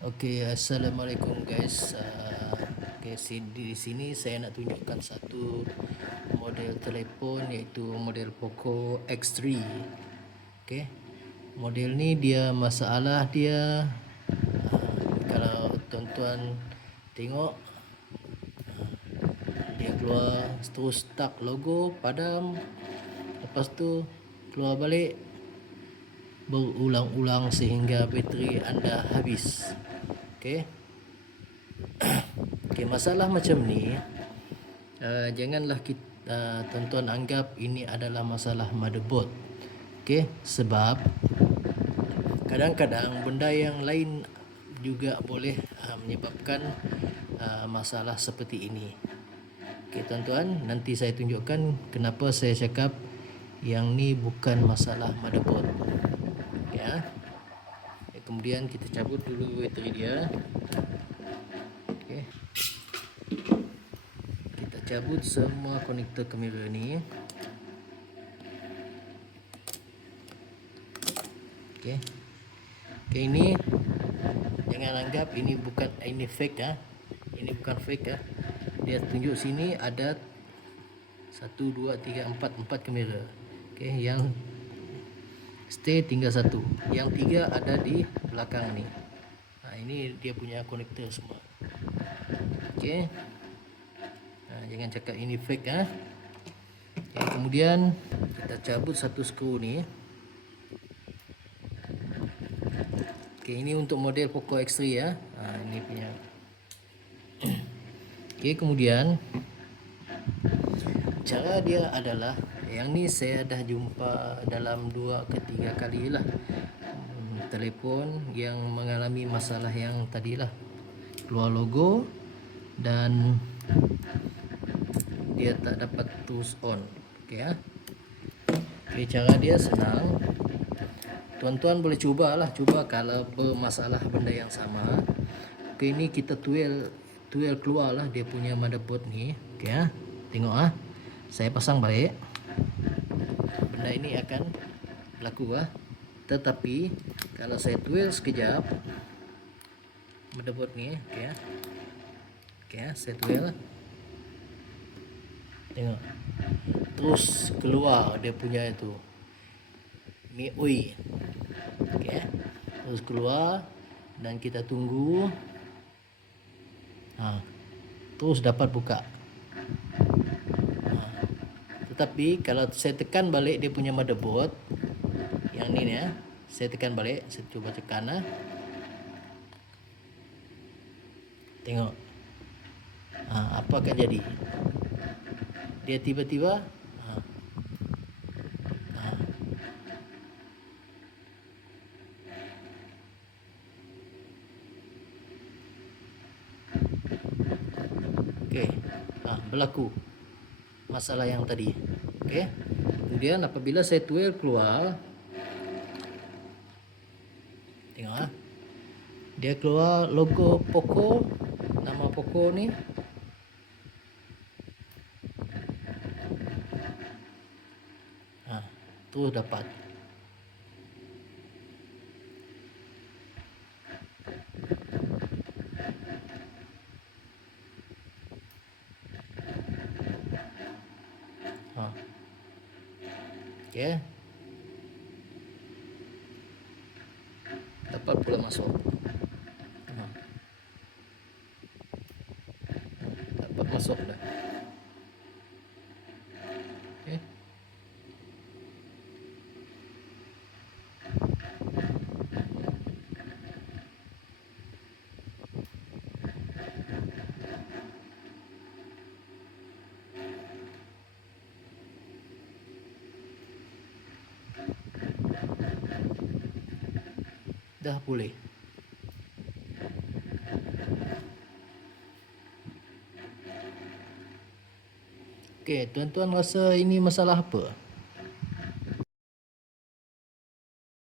Okey, assalamualaikum guys. Di sini saya nak tunjukkan satu model telefon iaitu model Poco X3. Okey. Model ni dia masalah dia kalau tuan-tuan tengok dia keluar terus stuck logo padam, lepas tu keluar balik berulang-ulang sehingga bateri anda habis. Okey. Okey, masalah macam ni janganlah kita tuan-tuan anggap ini adalah masalah motherboard. Okey, sebab kadang-kadang benda yang lain juga boleh menyebabkan masalah seperti ini. Okey tuan-tuan, nanti saya tunjukkan kenapa saya cakap yang ni bukan masalah motherboard. Ya. Kemudian kita cabut dulu bateri dia. Okey. Kita cabut semua konektor kamera ni. Okey. Okey, ini jangan anggap ini fake ya. Ini bukan fake ya. Dia tunjuk sini ada 1 2 3 4 kamera. Okey, yang stay tinggal satu. Yang 3 ada di belakang ni. Ini dia punya konektor semua. Okey. Jangan cakap ini fake ya. Okay, kemudian kita cabut satu skru ni. Okey, ini untuk model Poco X3 ya. Ini punya. Okey, kemudian cara dia adalah yang ni saya dah jumpa dalam 2 ke 3 kali lah telefon yang mengalami masalah yang tadilah, keluar logo dan dia tak dapat terus on. Okey ya. Okey, cara dia senang. Tuan-tuan boleh cuba kalau bermasalah benda yang sama. Okey, ini kita tuel keluar lah dia punya motherboard ni. Okey ya. Tengok saya pasang balik. Benda ini akan berlaku tetapi kalau saya tuel sekejap motherboard ni, okey ya. Okey ya, saya tuel. Tengok. Terus keluar dia punya itu MIUI. Okey ya. Terus keluar dan kita tunggu. Terus dapat buka. Tetapi kalau saya tekan balik dia punya motherboard yang ni ya, saya tekan balik, saya cuba tekan tengok apa akan jadi. Dia tiba-tiba okey, berlaku masalah yang tadi. Okey. Kemudian apabila saya tuel keluar, tengok dia keluar logo Poco, nama Poco ni. Terus dapat. Okey. Dapat pula masuk. Dapat masuk dah. Okey. Dah boleh. Okey, tuan-tuan rasa ini masalah apa?